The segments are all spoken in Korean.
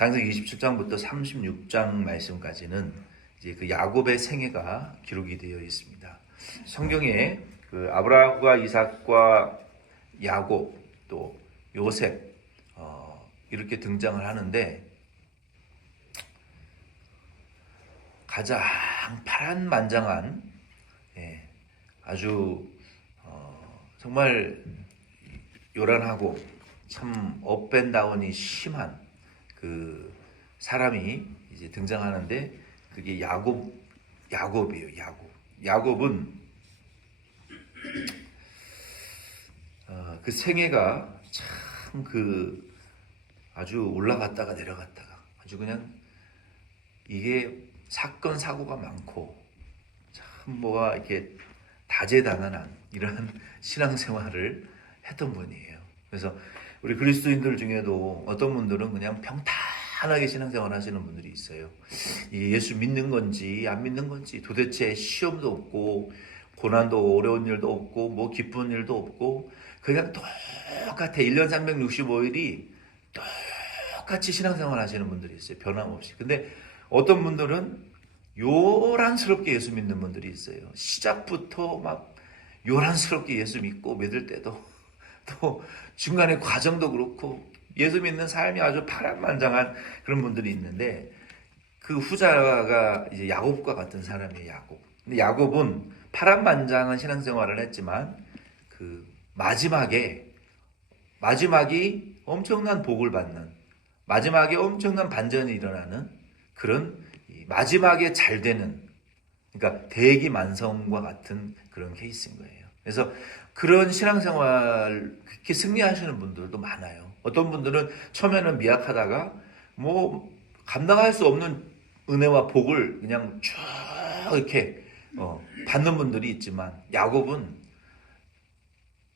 창세기 27장부터 36장 말씀까지는 이제 그 야곱의 생애가 기록이 되어 있습니다. 성경에 그 아브라함과 이삭과 야곱 또 요셉 이렇게 등장을 하는데 가장 파란만장한 아주 정말 요란하고 참 업앤다운이 심한 그 사람이 이제 등장하는데 그게 야곱이에요. 야곱은 그 생애가 참 그 아주 올라갔다가 내려갔다가 아주 그냥 이게 사건 사고가 많고 참 뭐가 이렇게 다재다난한 이런 신앙생활을 했던 분이에요. 그래서 우리 그리스도인들 중에도 어떤 분들은 그냥 평탄하게 신앙생활 하시는 분들이 있어요. 예수 믿는 건지 안 믿는 건지 도대체 시험도 없고 고난도 어려운 일도 없고 뭐 기쁜 일도 없고 그냥 똑같아 1년 365일이 똑같이 신앙생활 하시는 분들이 있어요. 변함없이. 근데 어떤 분들은 요란스럽게 예수 믿는 분들이 있어요. 시작부터 막 요란스럽게 예수 믿고 믿을 때도 또 중간에 과정도 그렇고 예수 믿는 삶이 아주 파란만장한 그런 분들이 있는데 그 후자가 이제 야곱과 같은 사람이에요. 야곱. 근데 야곱은 파란만장한 신앙생활을 했지만 그 마지막이 엄청난 복을 받는 마지막에 엄청난 반전이 일어나는 그런 마지막에 잘 되는 그러니까 대기만성과 같은 그런 케이스인 거예요. 그래서 그런 신앙생활 그렇게 승리하시는 분들도 많아요. 어떤 분들은 처음에는 미약하다가 뭐 감당할 수 없는 은혜와 복을 그냥 쭉 이렇게 받는 분들이 있지만 야곱은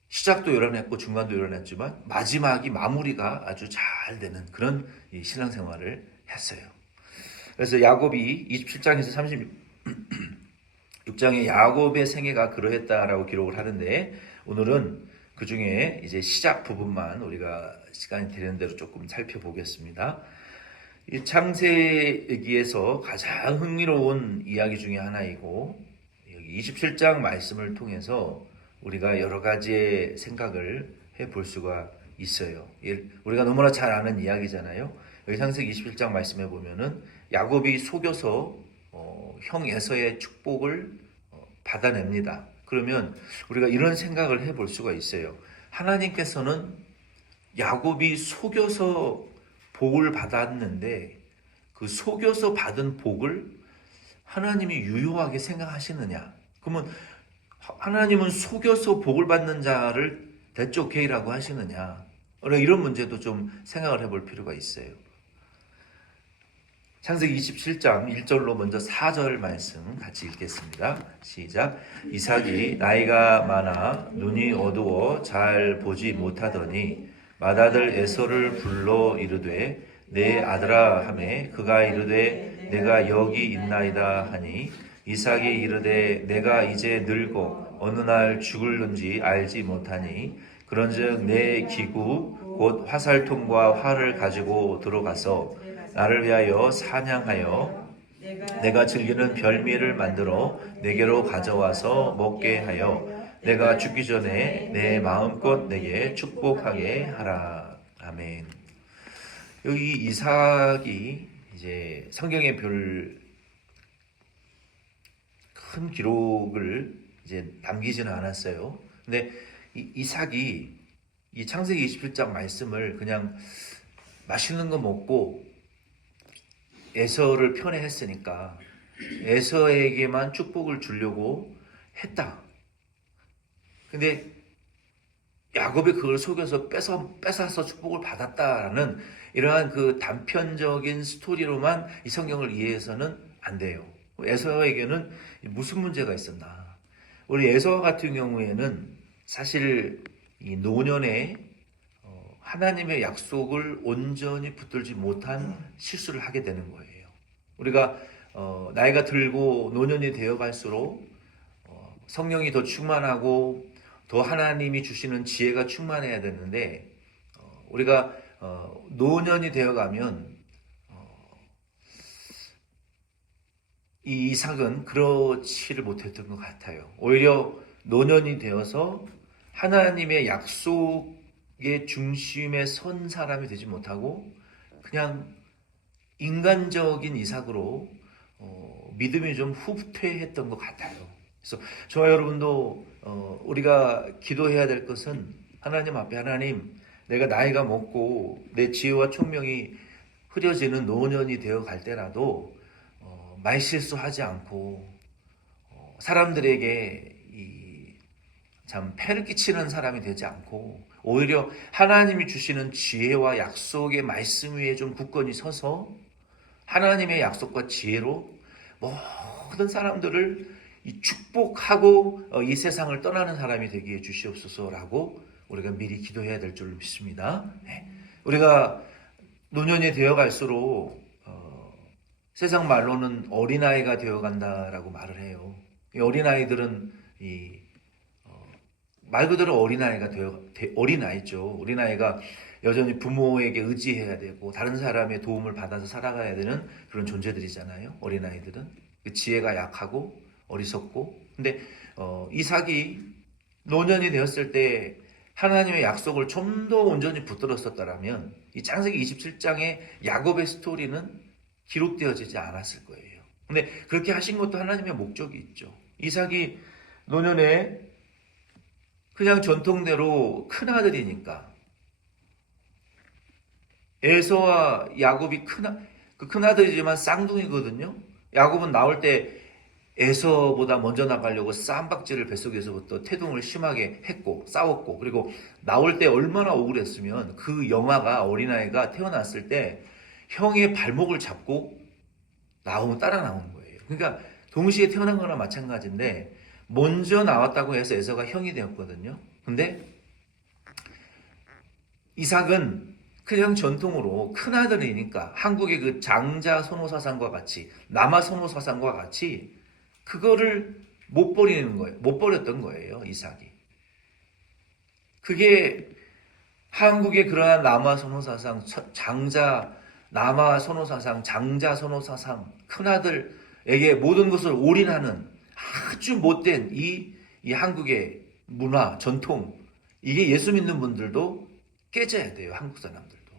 시작도 요란했고 중간도 요란했지만 마무리가 아주 잘 되는 그런 신앙생활을 했어요. 그래서 야곱이 27장에서 36장에 야곱의 생애가 그러했다라고 기록을 하는데 오늘은 그 중에 이제 시작 부분만 우리가 시간이 되는 대로 조금 살펴보겠습니다. 이 창세기에서 가장 흥미로운 이야기 중에 하나이고 여기 27장 말씀을 통해서 우리가 여러 가지의 생각을 해볼 수가 있어요. 우리가 너무나 잘 아는 이야기잖아요. 여기 창세기 27장 말씀에 보면은 야곱이 속여서 형 에서의 축복을 받아냅니다. 그러면 우리가 이런 생각을 해볼 수가 있어요. 하나님께서는 야곱이 속여서 복을 받았는데 그 속여서 받은 복을 하나님이 유효하게 생각하시느냐? 그러면 하나님은 속여서 복을 받는 자를 대쪽 K라고 하시느냐? 이런 문제도 좀 생각을 해볼 필요가 있어요. 창세기 27장 1절로 먼저 4절 말씀 같이 읽겠습니다. 시작. 이삭이 나이가 많아 눈이 어두워 잘 보지 못하더니 맏아들 에서를 불러 이르되 내 아들아 하매 그가 이르되 내가 여기 있나이다 하니 이삭이 이르되 내가 이제 늙고 어느 날 죽을는지 알지 못하니 그런즉 내 기구 곧 화살통과 활을 가지고 들어가서 나를 위하여 사냥하여 내가 즐기는 별미를 만들어 내게로 가져와서 먹게 하여 내가 죽기 전에 내 마음껏 내게 축복하게 하라. 아멘. 여기 이삭이 이제 성경의 큰 기록을 이제 남기지는 않았어요. 근데 이삭이 이 창세기 27장 말씀을 그냥 맛있는 거 먹고 에서를 편애했으니까 에서에게만 축복을 주려고 했다. 근데 야곱이 그걸 속여서 뺏어서 축복을 받았다라는 이러한 그 단편적인 스토리로만 이 성경을 이해해서는 안 돼요. 에서에게는 무슨 문제가 있었나? 우리 에서 같은 경우에는 사실 이 노년에 하나님의 약속을 온전히 붙들지 못한 실수를 하게 되는 거예요. 우리가 나이가 들고 노년이 되어 갈수록 성령이 더 충만하고 더 하나님이 주시는 지혜가 충만해야 되는데 우리가 노년이 되어 가면 이 이삭은 그렇지를 못했던 것 같아요. 오히려 노년이 되어서 하나님의 약속의 중심에 선 사람이 되지 못하고 그냥 인간적인 이삭으로 믿음이 좀 후퇴했던 것 같아요. 그래서 저와 여러분도 우리가 기도해야 될 것은 하나님 앞에, 하나님, 내가 나이가 먹고 내 지혜와 총명이 흐려지는 노년이 되어 갈 때라도 말실수하지 않고 사람들에게 참 폐를 끼치는 사람이 되지 않고 오히려 하나님이 주시는 지혜와 약속의 말씀 위에 좀 굳건히 서서 하나님의 약속과 지혜로 모든 사람들을 축복하고 이 세상을 떠나는 사람이 되게 해 주시옵소서라고 우리가 미리 기도해야 될 줄 믿습니다. 우리가 노년이 되어 갈수록 세상 말로는 어린아이가 되어간다라고 말을 해요. 이 어린아이들은 말 그대로 어린아이죠. 어린아이가 여전히 부모에게 의지해야 되고 다른 사람의 도움을 받아서 살아가야 되는 그런 존재들이잖아요. 어린아이들은 그 지혜가 약하고 어리석고. 근데 이삭이 노년이 되었을 때 하나님의 약속을 좀 더 온전히 붙들었었다면 이 창세기 27장의 야곱의 스토리는 기록되어지지 않았을 거예요. 근데 그렇게 하신 것도 하나님의 목적이 있죠. 이삭이 노년에 그냥 전통대로 큰아들이니까 에서와 야곱이 큰아들이지만 쌍둥이거든요. 야곱은 나올 때 에서보다 먼저 나가려고 쌈박질을 뱃속에서부터 태동을 심하게 했고 싸웠고, 그리고 나올 때 얼마나 억울했으면 그 영아가, 어린아이가 태어났을 때 형의 발목을 잡고 따라 나오는 거예요. 그러니까 동시에 태어난 거나 마찬가지인데 먼저 나왔다고 해서 에서가 형이 되었거든요. 근데 이삭은 그냥 전통으로 큰아들이니까 한국의 그 장자 선호사상과 같이, 남아 선호사상과 같이 그거를 못 버렸던 거예요, 이삭이. 그게 한국의 그러한 남아 선호사상, 남아 선호사상, 장자 선호사상, 큰아들에게 모든 것을 올인하는 아주 못된 이 한국의 문화, 전통, 이게 예수 믿는 분들도 깨져야 돼요, 한국 사람들도.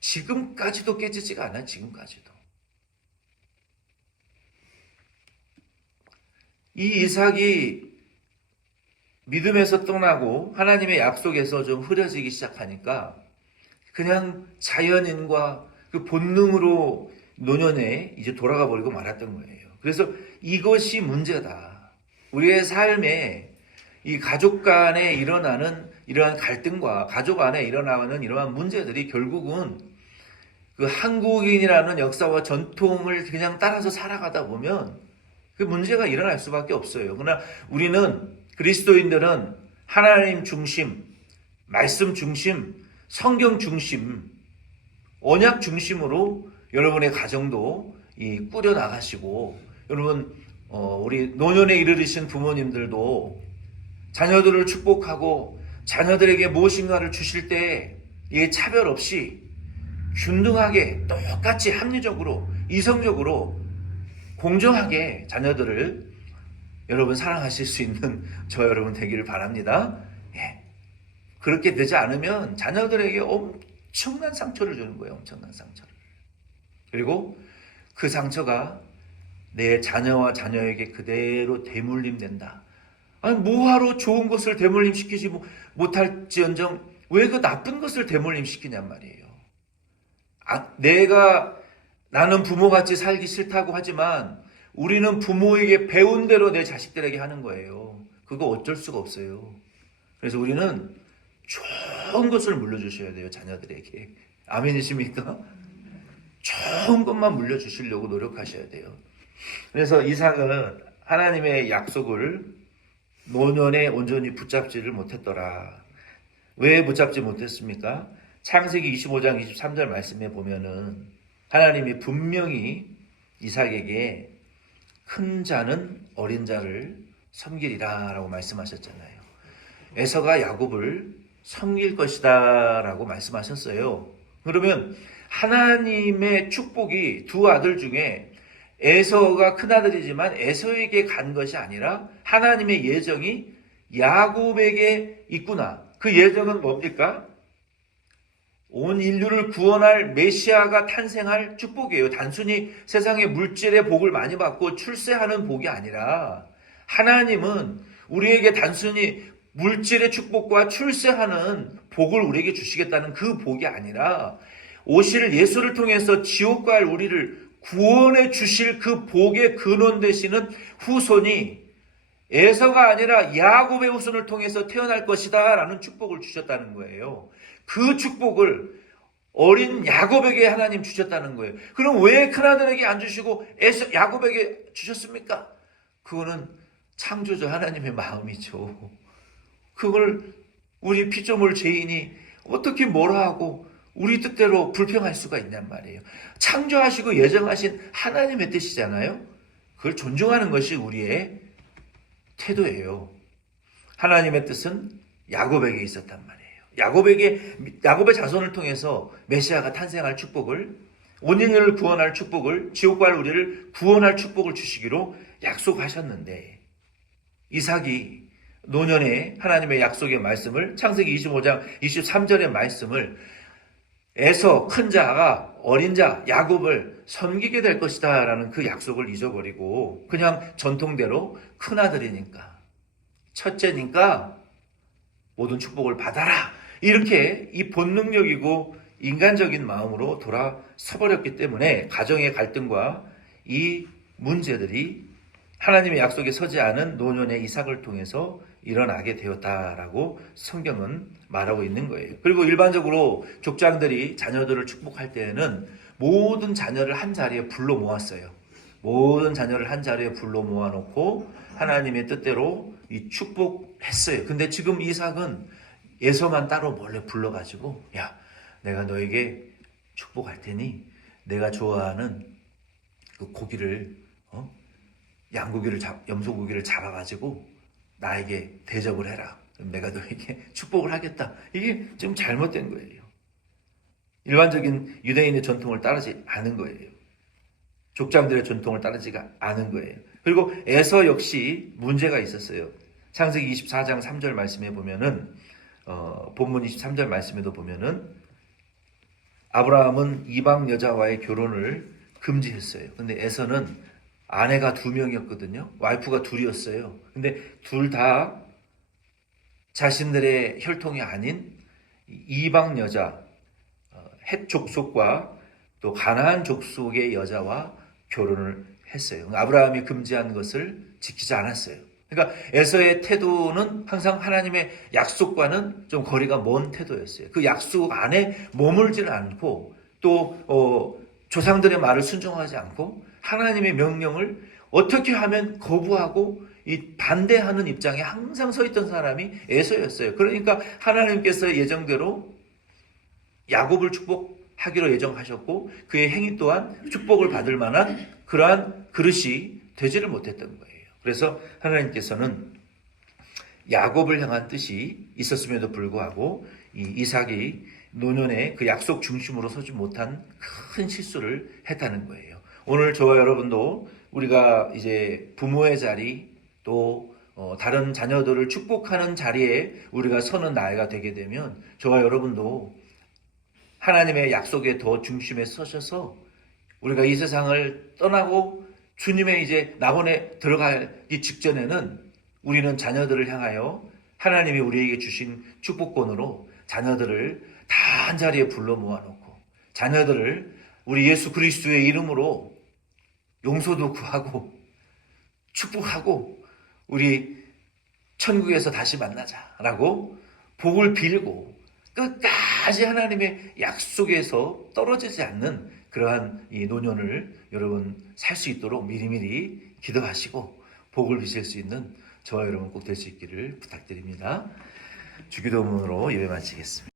지금까지도 깨지지가 않아요, 지금까지도. 이 이삭이 믿음에서 떠나고 하나님의 약속에서 좀 흐려지기 시작하니까 그냥 자연인과 그 본능으로 노년에 이제 돌아가 버리고 말았던 거예요. 그래서 이것이 문제다. 우리의 삶에 이 가족 간에 일어나는 이러한 갈등과 가족 안에 일어나는 이러한 문제들이 결국은 그 한국인이라는 역사와 전통을 그냥 따라서 살아가다 보면 그 문제가 일어날 수밖에 없어요. 그러나 우리는, 그리스도인들은 하나님 중심, 말씀 중심, 성경 중심, 언약 중심으로 여러분의 가정도 꾸려 나가시고, 여러분 우리 노년에 이르르신 부모님들도 자녀들을 축복하고 자녀들에게 무엇인가를 주실 때 이게 차별 없이 균등하게 똑같이 합리적으로 이성적으로 공정하게 자녀들을 여러분 사랑하실 수 있는 저 여러분 되기를 바랍니다. 그렇게 되지 않으면 자녀들에게 엄청난 상처를 주는 거예요. 엄청난 상처를. 그리고 그 상처가 내 자녀와 자녀에게 그대로 대물림된다. 아니, 뭐하러 좋은 것을 대물림시키지 못할지언정 왜 그 나쁜 것을 대물림시키냔 말이에요. 나는 부모같이 살기 싫다고 하지만 우리는 부모에게 배운 대로 내 자식들에게 하는 거예요. 그거 어쩔 수가 없어요. 그래서 우리는 좋은 것을 물려주셔야 돼요, 자녀들에게. 아멘이십니까? 좋은 것만 물려주시려고 노력하셔야 돼요. 그래서 이삭은 하나님의 약속을 노년에 온전히 붙잡지를 못했더라. 왜 붙잡지 못했습니까? 창세기 25장 23절 말씀에 보면은 하나님이 분명히 이삭에게 큰 자는 어린 자를 섬기리라 라고 말씀하셨잖아요. 에서가 야곱을 섬길 것이다 라고 말씀하셨어요. 그러면 하나님의 축복이 두 아들 중에 에서가 큰아들이지만 에서에게 간 것이 아니라 하나님의 예정이 야곱에게 있구나. 그 예정은 뭡니까? 온 인류를 구원할 메시아가 탄생할 축복이에요. 단순히 세상의 물질의 복을 많이 받고 출세하는 복이 아니라 하나님은 우리에게 단순히 물질의 축복과 출세하는 복을 우리에게 주시겠다는 그 복이 아니라 오실 예수를 통해서 지옥 갈 우리를 구원해 주실 그 복의 근원 되시는 후손이 에서가 아니라 야곱의 후손을 통해서 태어날 것이다 라는 축복을 주셨다는 거예요. 그 축복을 어린 야곱에게 하나님 주셨다는 거예요. 그럼 왜 큰아들에게 안 주시고 야곱에게 주셨습니까? 그거는 창조주 하나님의 마음이죠. 그걸 우리 피조물 죄인이 어떻게 뭐라 하고 우리 뜻대로 불평할 수가 있냔 말이에요. 창조하시고 예정하신 하나님의 뜻이잖아요. 그걸 존중하는 것이 우리의 태도예요. 하나님의 뜻은 야곱에게 있었단 말이에요. 야곱의 자손을 통해서 메시아가 탄생할 축복을, 온 인류를 구원할 축복을, 지옥 갈 우리를 구원할 축복을 주시기로 약속하셨는데 이삭이 노년에 하나님의 약속의 말씀을, 창세기 25장 23절의 말씀을 에서 큰 자가 어린 자 야곱을 섬기게 될 것이다 라는 그 약속을 잊어버리고 그냥 전통대로 큰아들이니까 첫째니까 모든 축복을 받아라 이렇게 이 본능적이고 인간적인 마음으로 돌아서버렸기 때문에 가정의 갈등과 이 문제들이 하나님의 약속에 서지 않은 노년의 이삭을 통해서 일어나게 되었다라고 성경은 말하고 있는 거예요. 그리고 일반적으로 족장들이 자녀들을 축복할 때에는 모든 자녀를 한 자리에 불러 모았어요. 모든 자녀를 한 자리에 불러 모아놓고 하나님의 뜻대로 이 축복했어요. 근데 지금 이삭은 에서만 따로 몰래 불러가지고 야, 내가 너에게 축복할 테니 내가 좋아하는 그 고기를 양고기를 염소고기를 잡아가지고 나에게 대접을 해라. 그럼 내가 너에게 축복을 하겠다. 이게 좀 잘못된 거예요. 일반적인 유대인의 전통을 따르지 않은 거예요. 족장들의 전통을 따르지가 않은 거예요. 그리고 에서 역시 문제가 있었어요. 창세기 24장 3절 말씀에 보면은 본문 23절 말씀에도 보면은 아브라함은 이방 여자와의 결혼을 금지했어요. 근데 에서는 아내가 2명이었거든요. 와이프가 2이었어요. 근데 둘 다 자신들의 혈통이 아닌 이방 여자, 헷 족속과 또 가나안 족속의 여자와 결혼을 했어요. 아브라함이 금지한 것을 지키지 않았어요. 그러니까 에서의 태도는 항상 하나님의 약속과는 좀 거리가 먼 태도였어요. 그 약속 안에 머물지는 않고 또 조상들의 말을 순종하지 않고 하나님의 명령을 어떻게 하면 거부하고 이 반대하는 입장에 항상 서 있던 사람이 에서였어요. 그러니까 하나님께서 예정대로 야곱을 축복하기로 예정하셨고 그의 행위 또한 축복을 받을 만한 그러한 그릇이 되지를 못했던 거예요. 그래서 하나님께서는 야곱을 향한 뜻이 있었음에도 불구하고 이 이삭이 노년에 그 약속 중심으로 서지 못한 큰 실수를 했다는 거예요. 오늘 저와 여러분도 우리가 이제 부모의 자리 또 다른 자녀들을 축복하는 자리에 우리가 서는 나이가 되게 되면 저와 여러분도 하나님의 약속에 더 중심에 서셔서 우리가 이 세상을 떠나고 주님의 이제 낙원에 들어가기 직전에는 우리는 자녀들을 향하여 하나님이 우리에게 주신 축복권으로 자녀들을 다 한 자리에 불러 모아놓고 자녀들을 우리 예수 그리스도의 이름으로 용서도 구하고 축복하고 우리 천국에서 다시 만나자라고 복을 빌고 끝까지 하나님의 약속에서 떨어지지 않는 그러한 이 노년을 여러분 살 수 있도록 미리미리 기도하시고 복을 비실 수 있는 저와 여러분 꼭 될 수 있기를 부탁드립니다. 주기도문으로 예배 마치겠습니다.